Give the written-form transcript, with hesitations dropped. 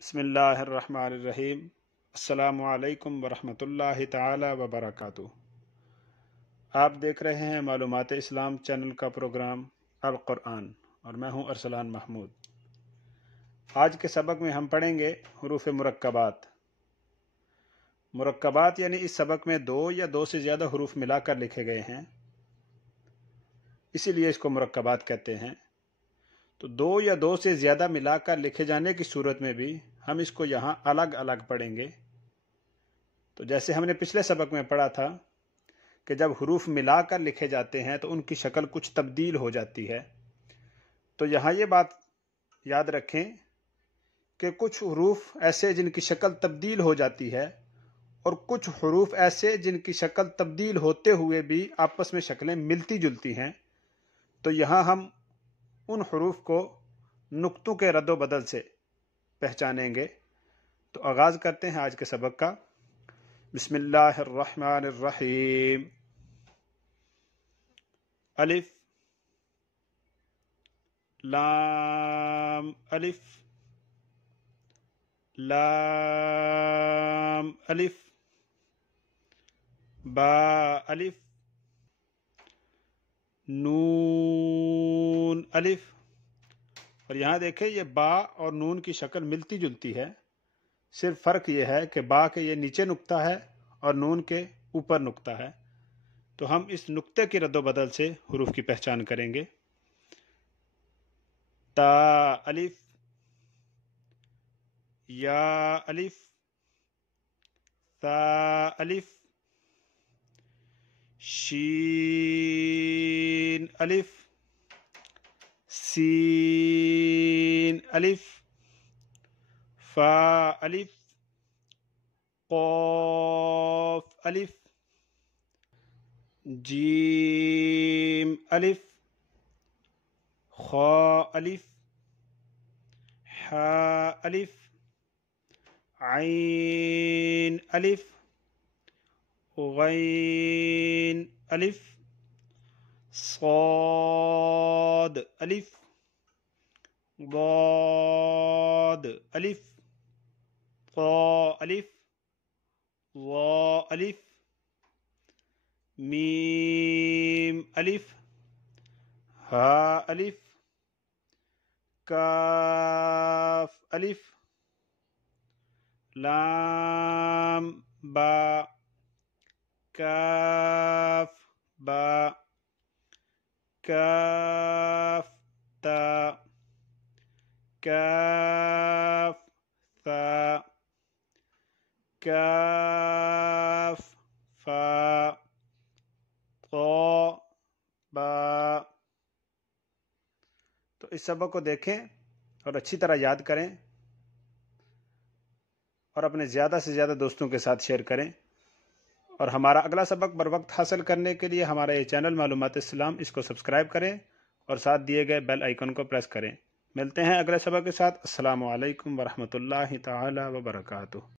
بسم اللہ الرحمن الرحیم۔ السلام علیکم ورحمۃ اللہ تعالی وبرکاتہ۔ آپ دیکھ رہے ہیں معلومات اسلام چینل کا پروگرام القرآن اور میں ہوں ارسلان محمود۔ آج کے سبق میں ہم پڑھیں گے حروف مرکبات۔ مرکبات یعنی اس سبق میں دو یا دو سے زیادہ حروف ملا کر لکھے گئے ہیں، اسی لیے اس کو مرکبات کہتے ہیں۔ تو دو یا دو سے زیادہ ملا کر لکھے جانے کی صورت میں بھی ہم اس کو یہاں الگ الگ پڑھیں گے۔ تو جیسے ہم نے پچھلے سبق میں پڑھا تھا کہ جب حروف ملا کر لکھے جاتے ہیں تو ان کی شکل کچھ تبدیل ہو جاتی ہے، تو یہاں یہ بات یاد رکھیں کہ کچھ حروف ایسے جن کی شکل تبدیل ہو جاتی ہے اور کچھ حروف ایسے جن کی شکل تبدیل ہوتے ہوئے بھی آپس میں شکلیں ملتی جلتی ہیں۔ تو یہاں ہم ان حروف کو نقطوں کے رد و بدل سے پہچانیں گے۔ تو آغاز کرتے ہیں آج کے سبق کا۔ بسم اللہ الرحمن الرحیم۔ الف لام الف لام الف با الف نون الف۔ اور یہاں دیکھیں یہ با اور نون کی شکل ملتی جلتی ہے، صرف فرق یہ ہے کہ با کے یہ نیچے نقطہ ہے اور نون کے اوپر نقطہ ہے۔ تو ہم اس نقطے کی رد و بدل سے حروف کی پہچان کریں گے۔ تا الف یا الف تا الف شین الف سین الف فا الف قاف الف جیم الف خا الف حا الف عین الف غین الف صاد الف ضاد الف طا الف ظا الف میم الف ہا الف کاف الف لام با کاف با کاف تا کاف ثا کاف فا طا با۔ تو اس سبق کو دیکھیں اور اچھی طرح یاد کریں اور اپنے زیادہ سے زیادہ دوستوں کے ساتھ شیئر کریں۔ اور ہمارا اگلا سبق بر وقت حاصل کرنے کے لیے ہمارا یہ چینل معلومات اسلام اس کو سبسکرائب کریں اور ساتھ دیے گئے بیل آئیکن کو پریس کریں۔ ملتے ہیں اگلے سبق کے ساتھ۔ السلام علیکم ورحمۃ اللہ تعالی وبرکاتہ۔